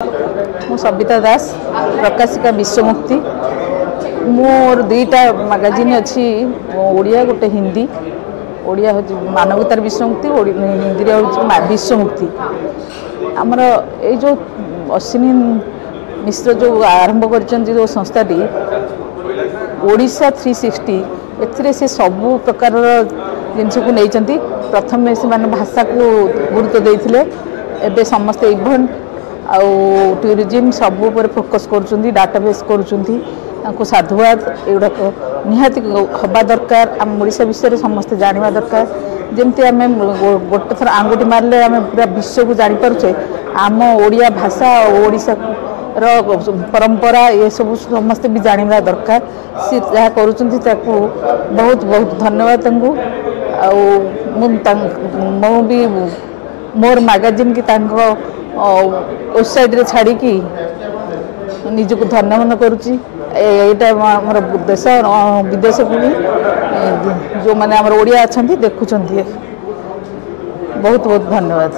मु सबिता दास प्रकाशिका विश्वमुक्ति मोर दुईटा मैगजीन अच्छी ओडिया गोटे हिंदी ओडिया हूँ मानवतार विश्वमुक्ति हिंदी हूँ विश्वमुक्ति आमर ये जो अश्विनी मिश्र जो आरंभ कर संस्थाटी ओडिशा 360 एथिरे से सबू प्रकार जिनस को नहीं प्रथम से भाषा को गुरुत्व देते एवं समस्ते इवेंट आउ टूरिज्म सबू पर फोकस कर डाटाबेस कर साधुवाद एगुड़ाक निहाती हवा दरकार आम ओडिशा विषय समस्ते जानवा दरकार जमती आम गोटे थर आंगुठी मारे आम पूरा विश्व को जापे आम ओडिया भाषा ओडिशा परंपरा ये सब समस्ते भी जानवा दरकार सी जहाँ कर बहुत बहुत धन्यवाद मु भी मोर मैगजीन की वेबसाइट रे छाड़ी की निजक धन्य मन करुच्ची आमर देश विदेश को भी जो मैंने आमर ओडिया अच्छा देखुं बहुत बहुत धन्यवाद।